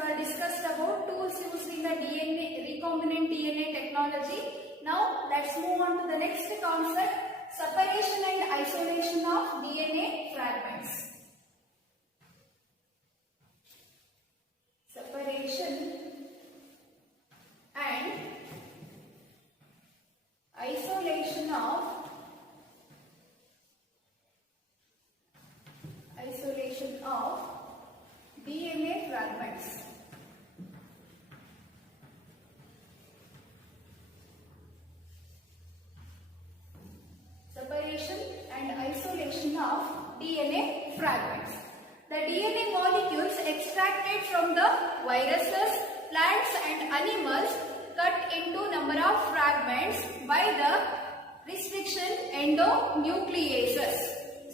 were discussed about tools used in the DNA recombinant DNA technology. Now let's move on to the next concept, separation and isolation of DNA fragments. Separation and isolation of DNA fragments. Separation and isolation of DNA fragments. The DNA molecules extracted from the viruses, plants and animals cut into number of fragments by the restriction endonucleases.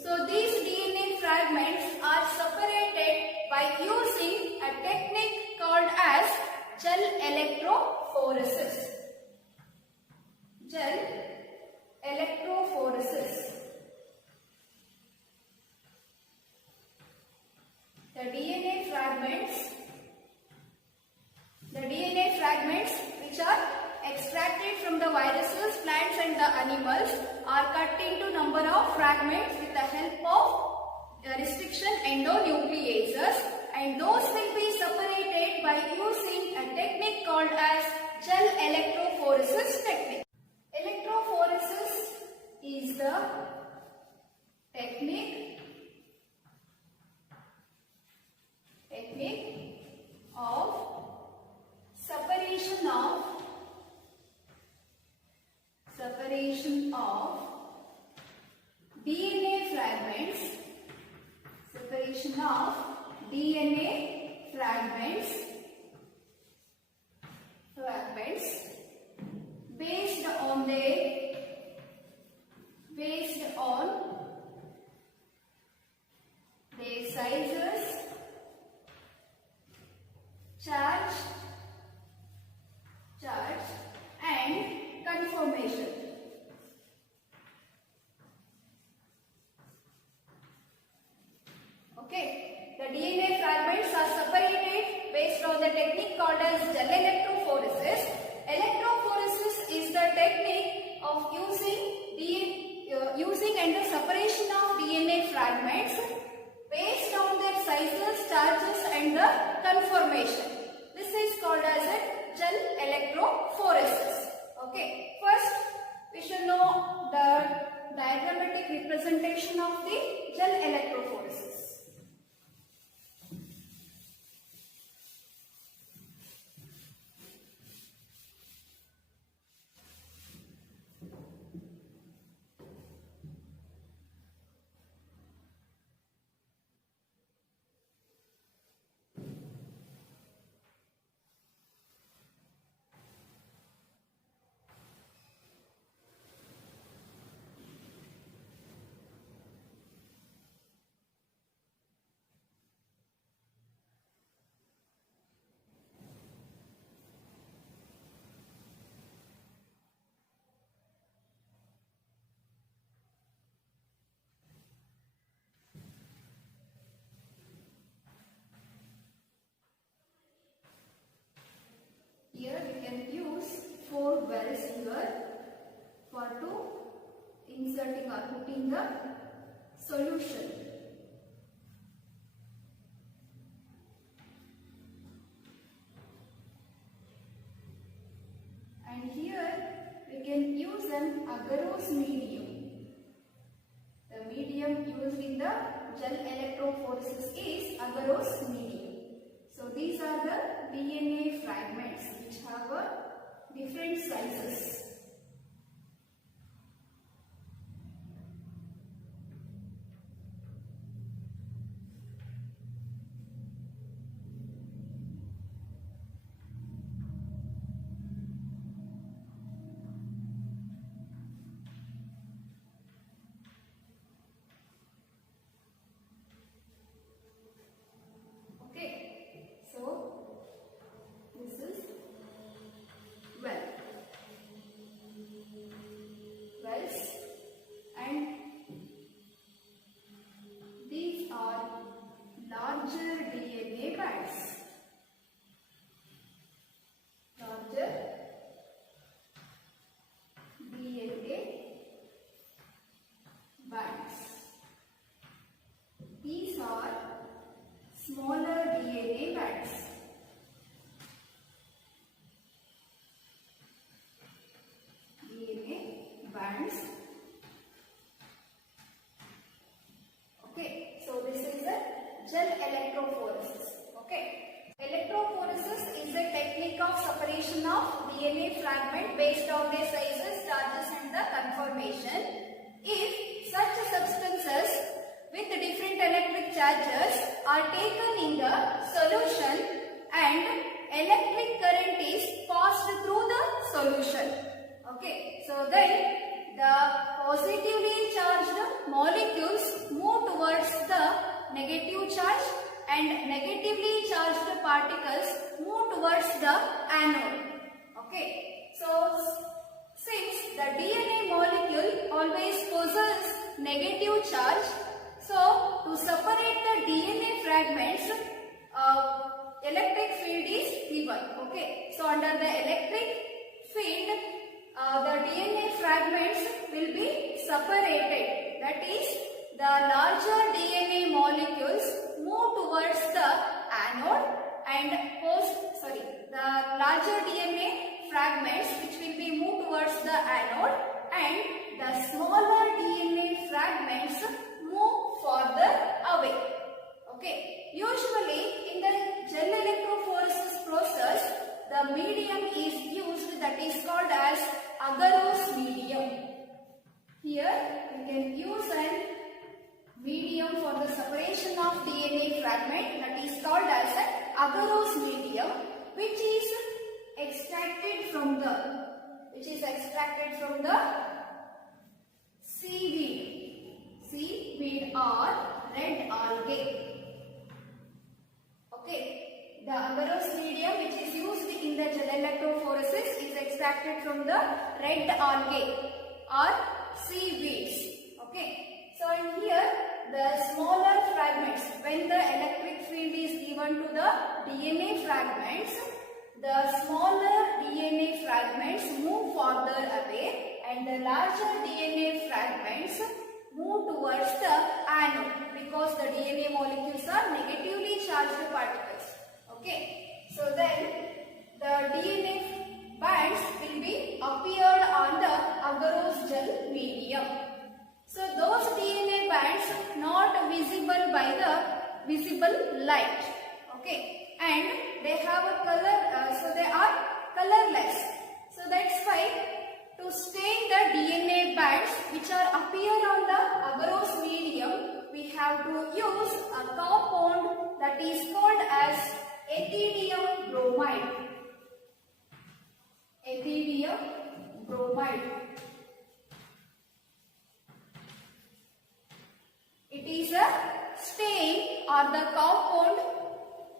So these DNA fragments are separated by using a technique called as gel electrophoresis. Gel electrophoresis. The DNA fragments which are extracted from the viruses, plants and the animals are cut into number of fragments with the help of restriction endonucleases, and those will be separated by using a technique called as gel electrophoresis technique. Electrophoresis is the technique of separation of DNA fragments, based on their sizes, charge and conformation. Okay, the DNA fragments are separated based on the technique called as gel electrophoresis. Electrophoresis is the technique of using and the separation of DNA fragments based on their sizes, charges and the conformation. This is called as a gel electrophoresis. Okay, first we should know the diagrammatic representation of the gel electrophoresis. Here we can use 4 wells here for inserting or putting the solution. And here we can use an agarose medium. The medium used in the gel electrophoresis is agarose medium. So these are the DNA fragments which have different sizes. smaller DNA bands. DNA bands. Okay, so this is a gel electrophoresis. Okay, electrophoresis is a technique of separation of DNA fragment based on their sizes, charges and the conformation. If such substances with different electric charges are taken in the solution and electric current is passed through the solution. Okay, so then the positively charged molecules move towards the negative charge and negatively charged particles move towards the anode. Okay, so since the DNA molecule always possesses negative charge, so to separate the DNA fragments, electric field is given. Okay, so under the electric field, the DNA fragments will be separated. That is, the larger DNA molecules move towards the anode and the larger DNA fragments which will be moved towards the anode and the smaller DNA fragments move further away. Okay, usually in the gel electrophoresis process, the medium is used that is called as agarose medium. Here we can use an medium for the separation of DNA fragment that is called as an agarose medium, which is extracted from the seaweed or red algae. Okay, the agarose medium which is used in the gel electrophoresis is extracted from the red algae or seaweeds. Okay, so in here the smaller fragments, when the electric field is given to the DNA fragments, the smaller DNA fragments move further away and the larger DNA fragments move towards the anode because the DNA molecules are negatively charged particles. Okay, so then the DNA bands will be appeared on the agarose gel medium. So those DNA bands not visible by the visible light. Okay, and they have a color, so they are colorless. So that's why to stain the DNA bands which are appear on the agarose medium, we have to use a compound that is called as ethidium bromide. Ethidium bromide. It is a stain or the compound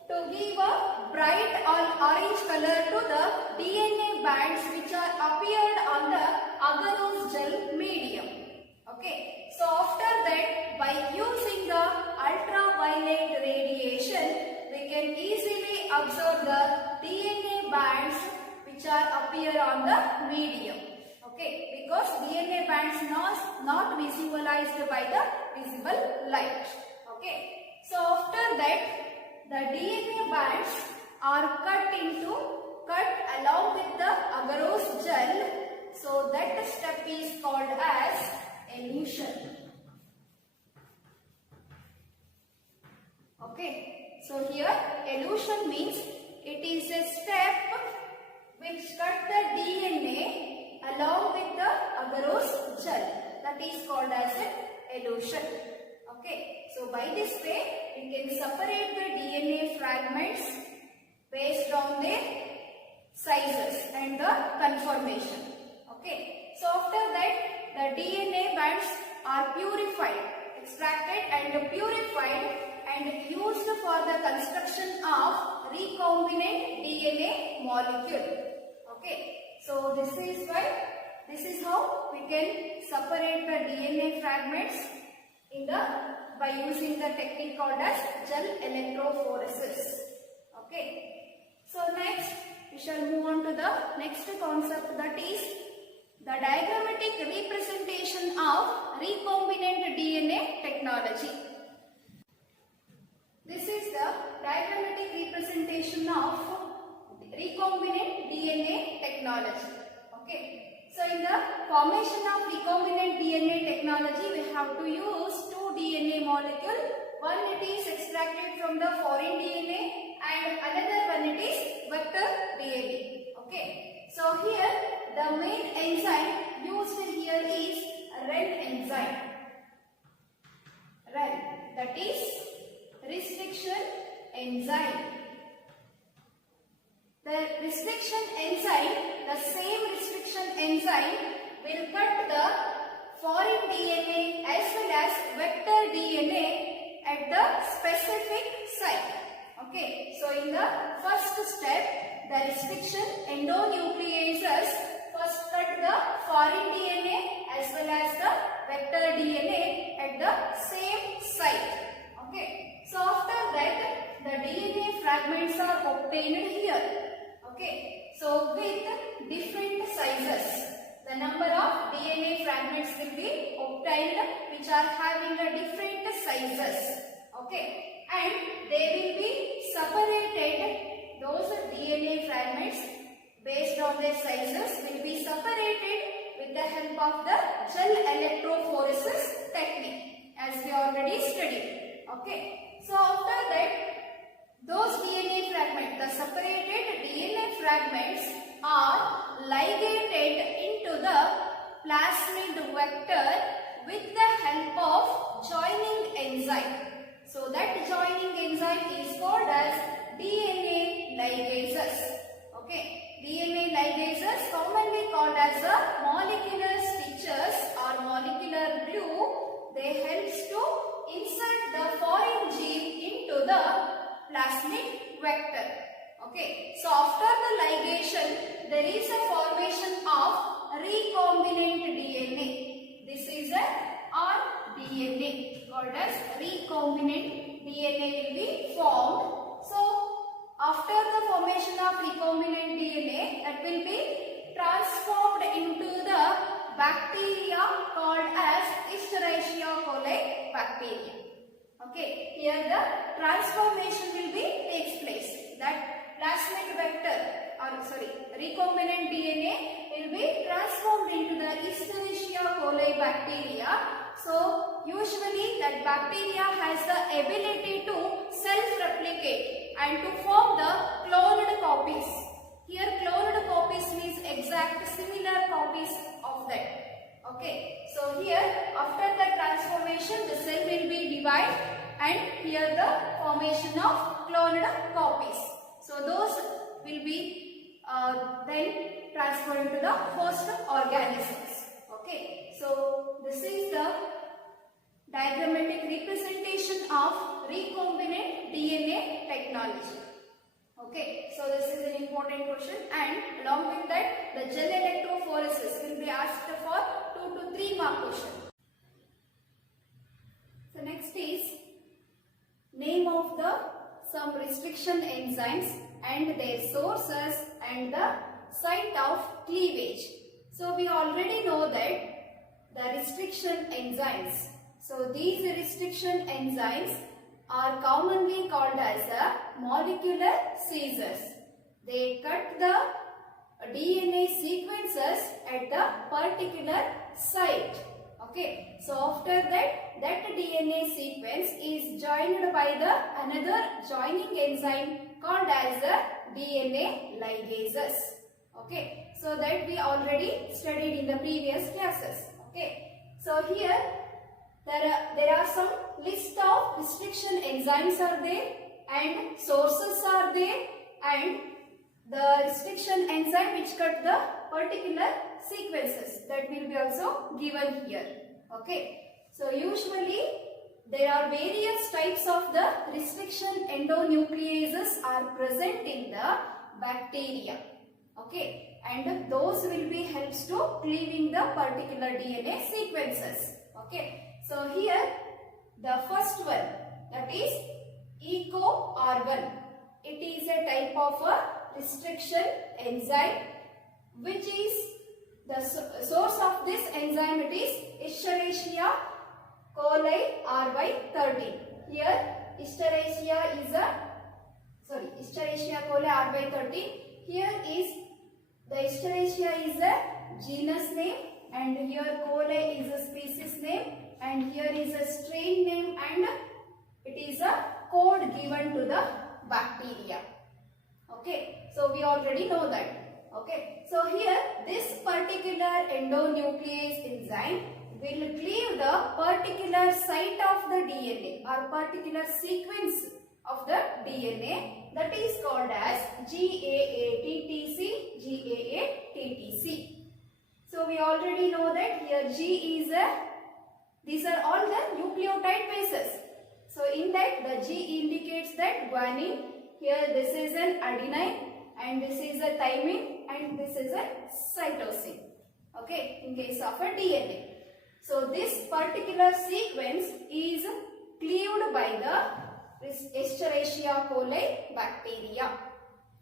to give a bright or orange color to the DNA bands which are appeared on the agarose gel medium. Okay, so after that, by using the ultraviolet radiation, we can easily observe the DNA bands which are appear on the medium. Okay, because DNA bands not visualized by the visible light. Okay, so after that, the DNA bands are cut along with the agarose gel. So that step is called as elution. Okay, so here elution means it is a step which cut the DNA along with the agarose gel. That is called as an elution. Okay, so by this way we can separate the DNA fragments based on their sizes and the conformation. Okay, so after that the DNA bands are purified, extracted and purified and used for the construction of recombinant DNA molecule. Okay, so this is how we can separate the DNA fragments by using the technique called as gel electrophoresis. Okay, so next we shall move on to the next concept, that is the diagrammatic representation of recombinant DNA technology. This is the representation of recombinant DNA technology. Okay. So in the formation of recombinant DNA technology, we have to use two DNA molecules. One it is extracted from the foreign DNA and another one it is vector DNA. Okay. So here the main enzyme used here is REN enzyme. REN, that is restriction enzyme. The restriction enzyme, the same restriction enzyme will cut the foreign DNA as well as vector DNA at the specific site. Okay, so in the first step, the restriction endonucleases first cut the foreign DNA as well as the vector DNA at the same site. Okay, so after that, the DNA fragments are obtained here. Okay, so with different sizes, the number of DNA fragments will be obtained which are having a different sizes. Okay, and they will be separated. Those DNA fragments based on their sizes will be separated with the help of the gel electrophoresis technique, as we already studied. Okay, so after that, those DNA fragments, the separated DNA fragments are ligated into the plasmid vector with the help of joining enzyme. So that joining enzyme is called as DNA ligases. Okay, DNA ligases, commonly called as the molecular stitches or molecular glue, they helps to insert the foreign gene into the plasmid vector. Okay, so after the ligation, there is a formation of recombinant DNA. This is a rDNA called as recombinant DNA will be formed. So after the formation of recombinant DNA, that will be transformed into the bacteria called as Escherichia coli bacteria. Okay, here the transformation will be takes place. That plasmid vector recombinant DNA will be transformed into the Escherichia coli bacteria. So usually that bacteria has the ability to self-replicate and to form the cloned copies. Here cloned copies means exact similar copies of that. Okay, so here after the transformation the cell will be divided and here the formation of cloned copies. So those will be then transferred into the host organisms. Okay, so this is the diagrammatic representation of recombinant DNA technology. Okay, so this is an important question, and along with that the gel electrophoresis will be asked for 2 to 3 mark question. So next is name of the some restriction enzymes and their sources and the site of cleavage. So we already know that the restriction enzymes. So these restriction enzymes are commonly called as molecular scissors. They cut the DNA sequences at the particular site. Okay, so after that DNA sequence is joined by the another joining enzyme called as DNA ligases. Okay, so that we already studied in the previous classes. Okay, so here there are some list of restriction enzymes are there and sources are there, and the restriction enzyme which cut the particular sequences, that will be also given here. Okay, so usually there are various types of the restriction endonucleases are present in the bacteria. Okay, and those will be helps to cleaving the particular DNA sequences. Okay, so here the first one, that is EcoR1. It is a type of a restriction enzyme which is the source of this enzyme. It is Escherichia coli RY13. Here Escherichia is a sorry, Escherichia coli R/13. Here is the Escherichia is a genus name, and here coli is a species name, and here is a strain name, and it is a code given to the bacteria. Okay, so we already know that. Okay, so here this particular endonuclease enzyme will cleave the particular site of the DNA or particular sequence of the DNA that is called as GAA-TTC, GAA-TTC. So we already know that here G is these are all the nucleotide bases. So in that the G indicates that guanine, here this is an adenine, and this is a thymine, and this is a cytosine. Okay, in case of a DNA. So this particular sequence is cleaved by the Escherichia coli bacteria.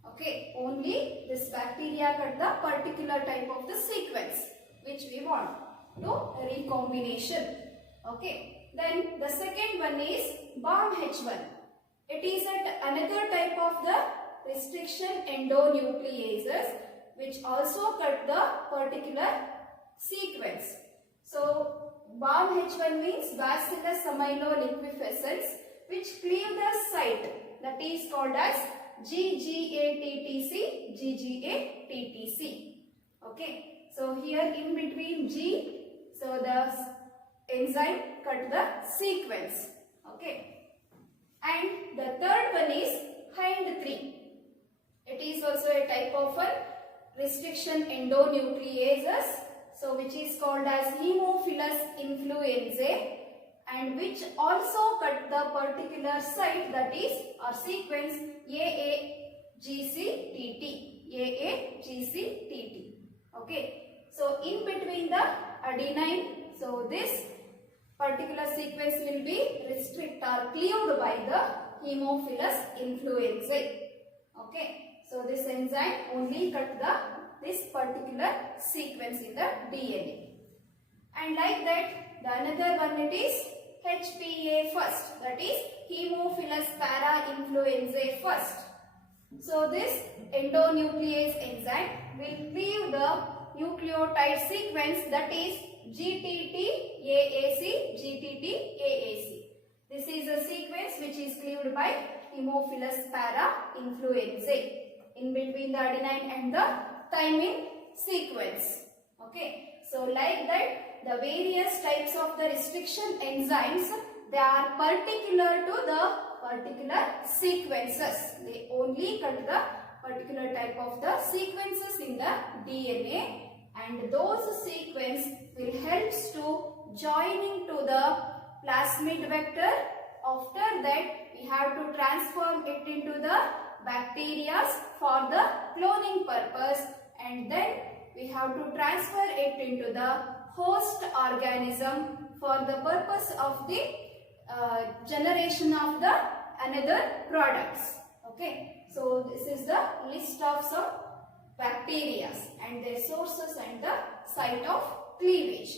Okay, only this bacteria cut the particular type of the sequence which we want to recombination. Okay, then the second one is BAMH1. It is another type of the restriction endonucleases which also cut the particular sequence. So BAMH1 means Bacillus amyloliquefacens, which cleave the site that is called as GGA-TTC, GGA-TTC. Okay, so here in between G, so the enzyme cut the sequence. Okay, and the third one is HIND3. It is also a type of a restriction endonucleases, so which is called as Haemophilus influenzae, and which also cut the particular site that is or sequence AAGCTT, AAGCTT. Okay, so in between the adenine, so this particular sequence will be restricted or cleaved by the Haemophilus influenzae. Okay, so this enzyme only cut this particular sequence in the DNA. And like that, the another one it is HPA first, that is Haemophilus para-influenzae first. So this endonuclease enzyme will cleave the nucleotide sequence that is GTT-AAC, GTT-AAC. This is a sequence which is cleaved by Haemophilus para-influenzae in between the adenine and the thymine sequence. Okay, so like that, the various types of the restriction enzymes, they are particular to the particular sequences. They only cut the particular type of the sequences in the DNA, and those sequence will help to joining to the plasmid vector. After that, we have to transform it into the bacteria for the cloning purpose, and then we have to transfer it into the host organism for the purpose of the generation of the another products. Okay, so this is the list of some bacteria and their sources and the site of cleavage.